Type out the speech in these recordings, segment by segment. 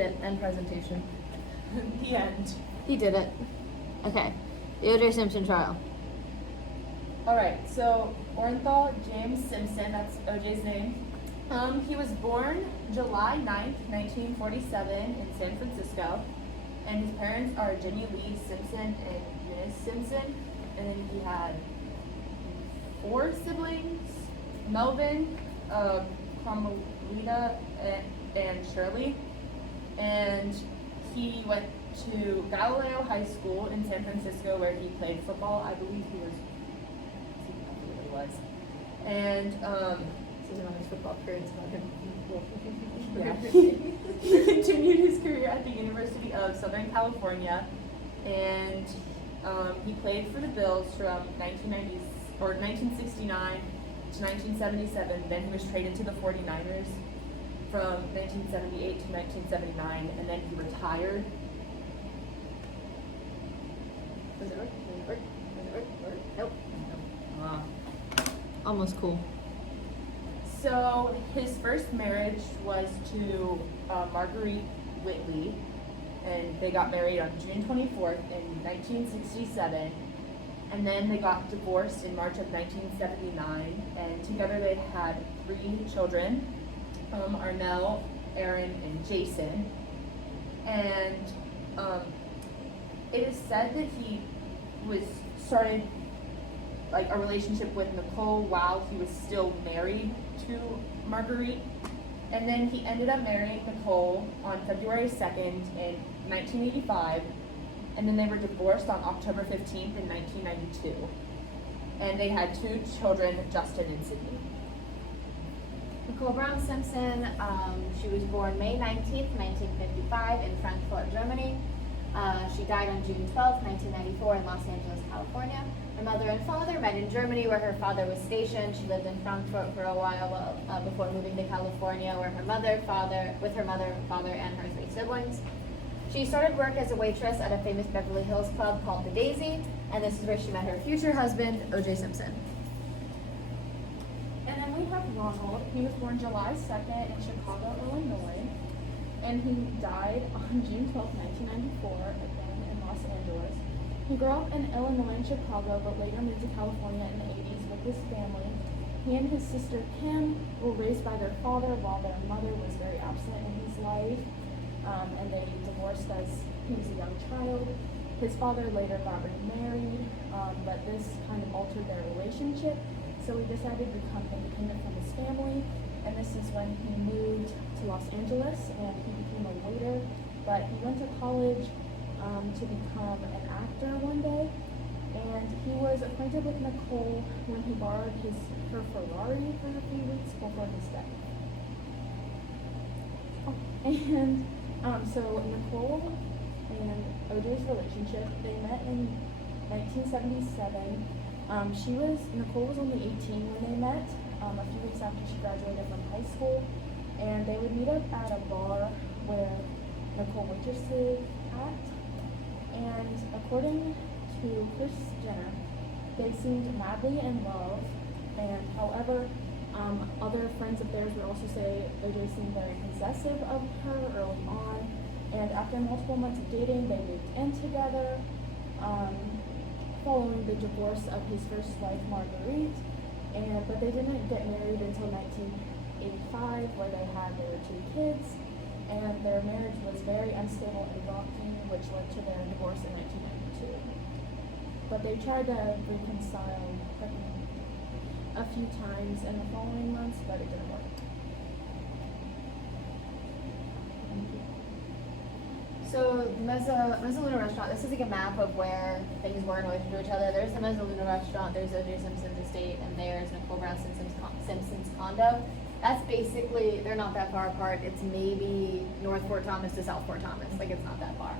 End presentation. The end. He did it. Okay. The O.J. Simpson trial. Alright, so Orenthal James Simpson, that's OJ's name. He was born July 9th, 1947 in San Francisco. And his parents are Jenny Lee Simpson and Eunice Simpson. And then he had 4 siblings, Melvin, Carmelita, and Shirley. And he went to Galileo High School in San Francisco where he played football. I believe he was, he was. And This isn't on his football career, it's about him. yeah, he continued his career at the University of Southern California, and he played for the Bills from 1969 to 1977. Then he was traded to the 49ers from 1978 to 1979, and then he retired. Does it work? Does it work? Does it work? Nope. Almost cool. So his first marriage was to Marguerite Whitley, and they got married on June 24th in 1967, and then they got divorced in March of 1979, and together they had 3 children, Arnell, Aaron, and Jason. And it is said that he started like a relationship with Nicole while he was still married to Marguerite. And then he ended up marrying Nicole on February 2nd in 1985. And then they were divorced on October 15th in 1992. And they had 2 children, Justin and Sydney. Nicole Brown Simpson, she was born May 19th, 1955 in Frankfurt, Germany. She died on June 12th, 1994 in Los Angeles, California. Her mother and father met in Germany where her father was stationed. She lived in Frankfurt for a while before moving to California where her mother, father, and her 3 siblings. She started work as a waitress at a famous Beverly Hills club called the Daisy, and this is where she met her future husband, O.J. Simpson. And then we have Ronald. He was born July 2nd in Chicago, Illinois. And he died on June 12, 1994, again in Los Angeles. He grew up in Illinois and Chicago, but later moved to California in the 80s with his family. He and his sister Kim were raised by their father while their mother was very absent in his life. And they divorced as he was a young child. His father later got remarried, but this kind of altered their relationship. So he decided to become independent from his family, and this is when he moved to Los Angeles and he became a waiter. But he went to college to become an actor one day, and he was acquainted with Nicole when he borrowed her Ferrari for a few weeks before his death. And so Nicole and OJ's relationship, they met in 1977. Nicole was only 18 when they met, a few weeks after she graduated from high school, and they would meet up at a bar where Nicole waitressed at. And according to Kris Jenner, they seemed madly in love. And however, other friends of theirs would also say OJ seemed very possessive of her early on. And after multiple months of dating, they moved in together. Following the divorce of his first wife, Marguerite, but they didn't get married until 1985, where they had their 2 kids, and their marriage was very unstable and rocky, which led to their divorce in 1992. But they tried to reconcile a few times in the following months, but it didn't work. So the Mezzaluna restaurant, this is like a map of where things were away from each other. There's the Mezzaluna restaurant, there's O.J. Simpson's estate, and there's Nicole Brown Simpson's condo. That's basically, they're not that far apart. It's maybe North Fort Thomas to South Fort Thomas, like it's not that far.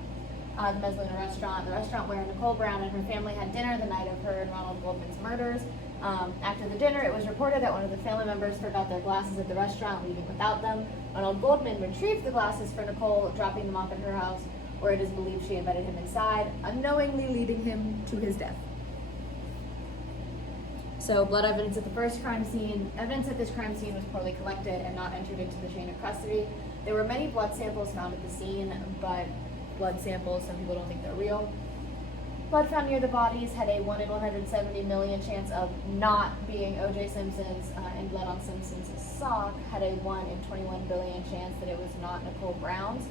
The Mezzaluna restaurant, the restaurant where Nicole Brown and her family had dinner the night of her and Ronald Goldman's murders. After the dinner, it was reported that one of the family members forgot their glasses at the restaurant, leaving without them. Ronald Goldman retrieved the glasses for Nicole, dropping them off at her house, where it is believed she invited him inside, unknowingly leading him to his death. So blood evidence at the first crime scene. Evidence at this crime scene was poorly collected and not entered into the chain of custody. There were many blood samples found at the scene, but blood samples, some people don't think they're real. Blood found near the bodies had a 1 in 170 million chance of not being O.J. Simpson's, and blood on Simpson's sock had a 1 in 21 billion chance that it was not Nicole Brown's.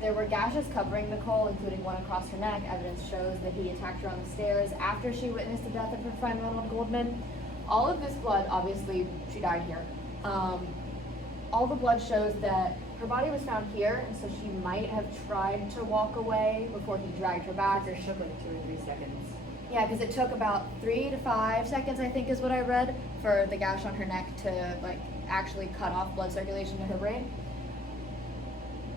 There were gashes covering Nicole, including one across her neck. Evidence shows that he attacked her on the stairs after she witnessed the death of her friend Ronald Goldman. All of this blood, obviously, she died here. All the blood shows that her body was found here, and so she might have tried to walk away before he dragged her back. It took like 2 or 3 seconds. Yeah, because it took about 3 to 5 seconds, I think is what I read, for the gash on her neck to like actually cut off blood circulation to her brain.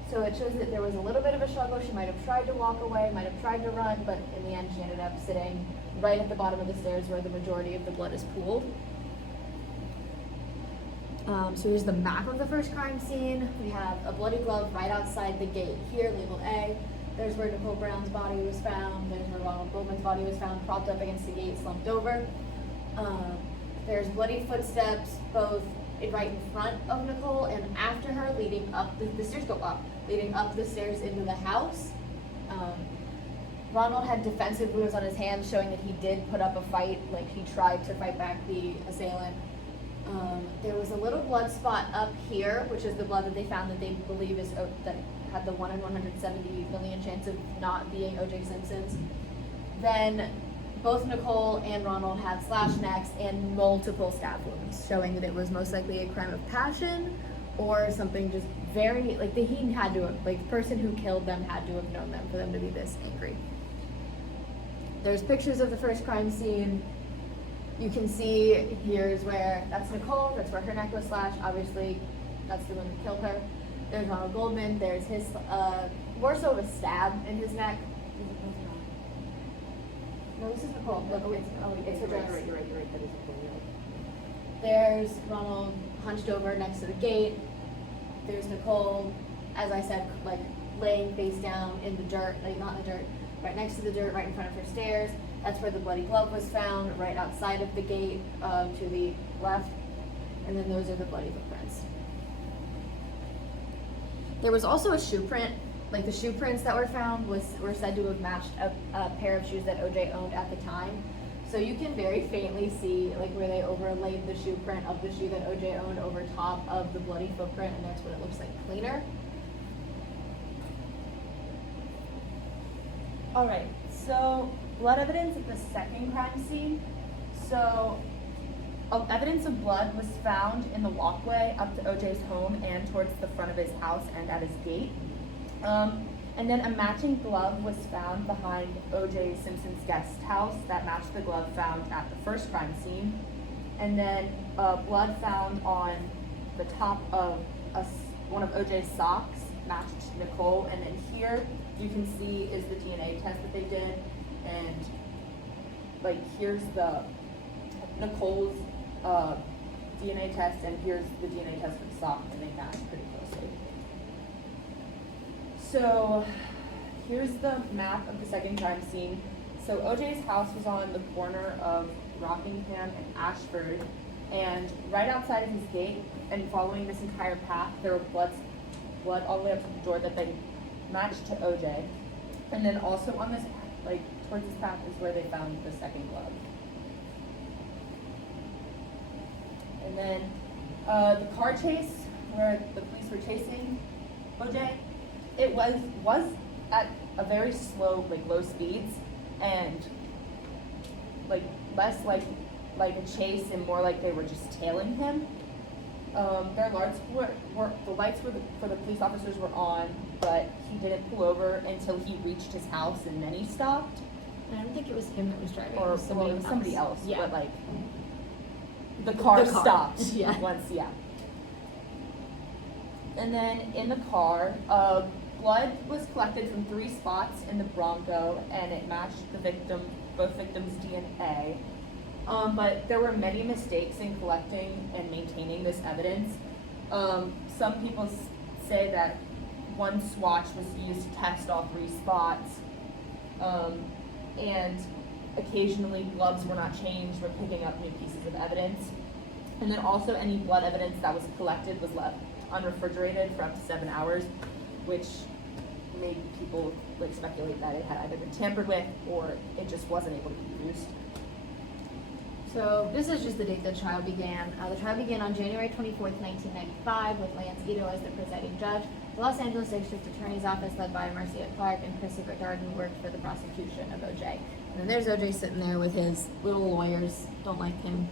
So it shows that there was a little bit of a struggle. She might have tried to walk away, might have tried to run, but in the end she ended up sitting right at the bottom of the stairs where the majority of the blood is pooled. So here's the map of the first crime scene. We have a bloody glove right outside the gate here, labeled A. There's where Nicole Brown's body was found. There's where Ronald Goldman's body was found, propped up against the gate, slumped over. There's bloody footsteps both right in front of Nicole and after her, leading up, the stairs go up, leading up the stairs into the house. Ronald had defensive wounds on his hands, showing that he did put up a fight, like he tried to fight back the assailant. There was a little blood spot up here, which is the blood that they found that they believe is that had the 1 in 170 million chance of not being O.J. Simpson's. Then both Nicole and Ronald had slashed necks and multiple stab wounds, showing that it was most likely a crime of passion or something just very, like he had to have, like the person who killed them had to have known them for them to be this angry. There's pictures of the first crime scene. You can see here's where, that's Nicole, that's where her neck was slashed. Obviously, that's the one that killed her. There's Ronald Goldman, there's his, more so of a stab in his neck. No, this is Nicole. Look, it's her dress. You're right, that is a cool. There's Ronald hunched over next to the gate. There's Nicole, as I said, like laying face down in the dirt, like not in the dirt, right next to the dirt, right in front of her stairs. That's where the bloody glove was found, right outside of the gate, to the left. And then those are the bloody footprints. There was also a shoe print. Like the shoe prints that were found were said to have matched a pair of shoes that OJ owned at the time. So you can very faintly see like where they overlaid the shoe print of the shoe that OJ owned over top of the bloody footprint, and that's what it looks like cleaner. Alright, so blood evidence at the second crime scene. So evidence of blood was found in the walkway up to OJ's home and towards the front of his house and at his gate. And then a matching glove was found behind O.J. Simpson's guest house that matched the glove found at the first crime scene. And then blood found on the top of one of O.J.'s socks matched Nicole. And then here you can see is the DNA test that they did. And like here's the Nicole's DNA test, and here's the DNA test for the sock, and they match pretty closely. So here's the map of the second crime scene. So OJ's house was on the corner of Rockingham and Ashford, and right outside of his gate and following this entire path, there were blood all the way up to the door that they matched to OJ. And then also on this, like towards this path is where they found the second glove. And then the car chase where the police were chasing OJ, it was at a very slow, like low speeds, and like less like a chase and more like they were just tailing him. Their lights for the police officers were on, but he didn't pull over until he reached his house, and then he stopped. And I don't think it was him that was driving. Or it was somebody else. Yeah. But like the car stopped Yeah. once, yeah. And then in the car, blood was collected from 3 spots in the Bronco, and it matched both victims' DNA. But there were many mistakes in collecting and maintaining this evidence. Some people say that one swatch was used to test all 3 spots, and occasionally gloves were not changed when picking up new pieces of evidence. And then also any blood evidence that was collected was left unrefrigerated for up to 7 hours, which made people like speculate that it had either been tampered with or it just wasn't able to be used. So this is just the date the trial began. The trial began on January 24th, 1995, with Lance Ito as the presiding judge. The Los Angeles District Attorney's Office, led by Marcia Clark and Christopher Darden, worked for the prosecution of OJ. And then there's OJ sitting there with his little lawyers. Don't like him.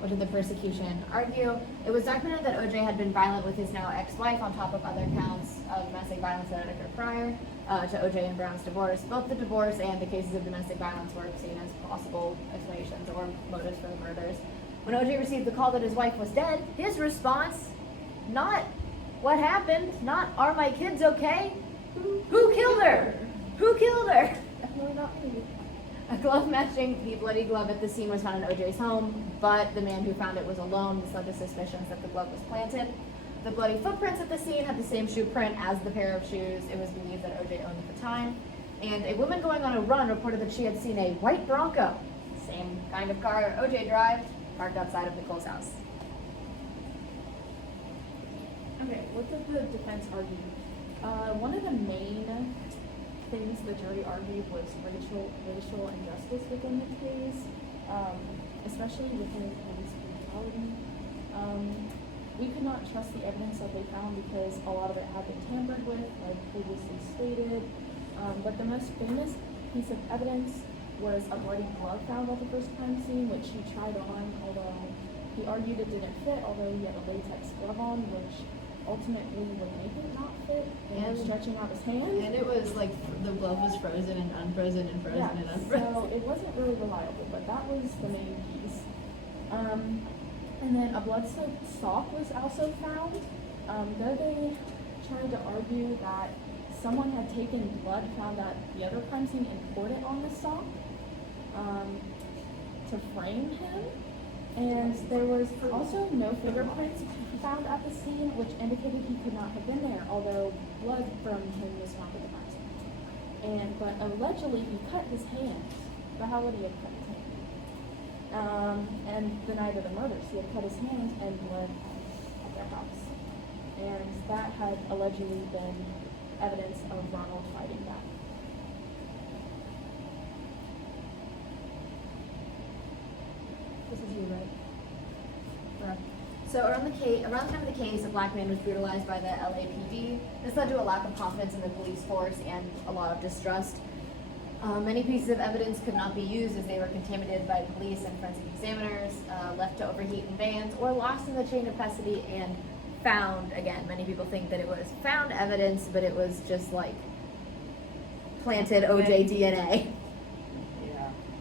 What did the persecution argue? It was documented that OJ had been violent with his now ex-wife on top of other counts of domestic violence that had occurred prior to OJ and Brown's divorce. Both the divorce and the cases of domestic violence were seen as possible explanations or motives for the murders. When OJ received the call that his wife was dead, his response, not what happened, not are my kids okay? Who killed her? Who killed her? No, not me. A glove matching the bloody glove at the scene was found in OJ's home, but the man who found it was alone. This led to suspicions that the glove was planted. The bloody footprints at the scene had the same shoe print as the pair of shoes it was believed that OJ owned at the time. And a woman going on a run reported that she had seen a white Bronco, same kind of car OJ drive, parked outside of Nicole's house. Okay, what did the defense argue? One of the main things the jury argued was racial injustice within the case, especially within police brutality. We could not trust the evidence that they found because a lot of it had been tampered with, like previously stated. But the most famous piece of evidence was a bloody glove found at the first crime scene, which he tried on, although he argued it didn't fit, although he had a latex glove on, which ultimately would make it not fit, and stretching out his hand. And it was like the glove was frozen and unfrozen and frozen Yeah, and unfrozen. so it wasn't really reliable, but that was the main piece. And then a blood-soaked sock was also found. Though they tried to argue that someone had taken blood found at the other crime scene and poured it on the sock to frame him. And there was also no fingerprints found at the scene, which indicated he could not have been there, although blood from him was found at the crime scene. But allegedly he cut his hand. But how would he have cut his hand? And the night of the murders, he had cut his hand and bled at their house. And that had allegedly been evidence of Ronald fighting back. This is you, right? Correct. So around the time of the case, a black man was brutalized by the LAPD. This led to a lack of confidence in the police force and a lot of distrust. Many pieces of evidence could not be used as they were contaminated by police and forensic examiners, left to overheat in vans, or lost in the chain of custody and found. Again, many people think that it was found evidence, but it was just like planted OJ DNA.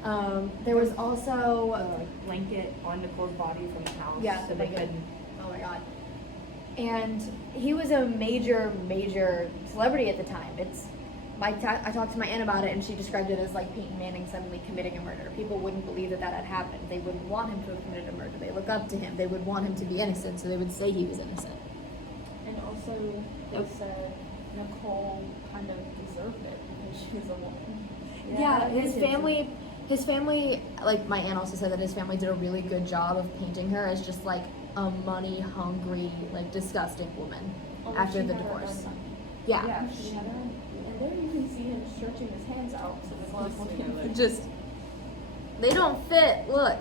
Yeah. There was also Like blanket on Nicole's body from the house. Yeah, so the they blanket. couldn't. Oh my god. And he was a major celebrity at the time. I talked to my aunt about it, and she described it as like Peyton Manning suddenly committing a murder. People wouldn't believe that had happened. They wouldn't want him to have committed a murder. They look up to him. They would want him to be innocent, so they would say he was innocent. And also, they said Nicole kind of deserved it because she was a woman. Yeah, his family, like my aunt also said that his family did a really good job of painting her as just like a money-hungry, like disgusting woman Although after she the had her divorce. own money. Yeah. She had her own. And there you can see him stretching his hands out so the glove will fit. Just, they don't fit. Look.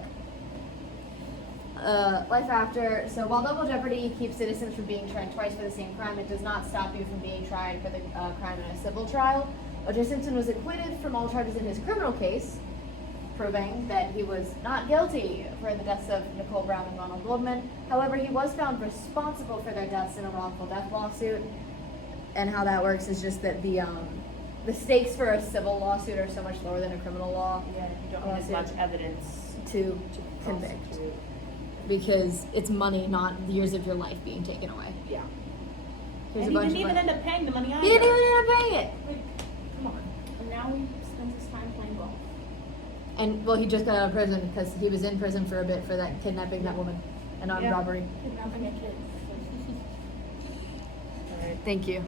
Life after. So while double jeopardy keeps citizens from being tried twice for the same crime, it does not stop you from being tried for the crime in a civil trial. O.J. Simpson was acquitted from all charges in his criminal case, proving that he was not guilty for the deaths of Nicole Brown and Ronald Goldman. However, he was found responsible for their deaths in a wrongful death lawsuit. And how that works is just that the stakes for a civil lawsuit are so much lower than a criminal law. Yeah, you don't need as much evidence to convict, because it's money, not years of your life being taken away. Yeah. Here's And a he bunch didn't of even money. end up paying the money either. He didn't even end up paying it. Like, come on. And now he spends his time playing golf. And well, he just got out of prison because he was in prison for a bit for that kidnapping that woman and armed Yeah. robbery. Kidnapping a kid. All right. Thank you.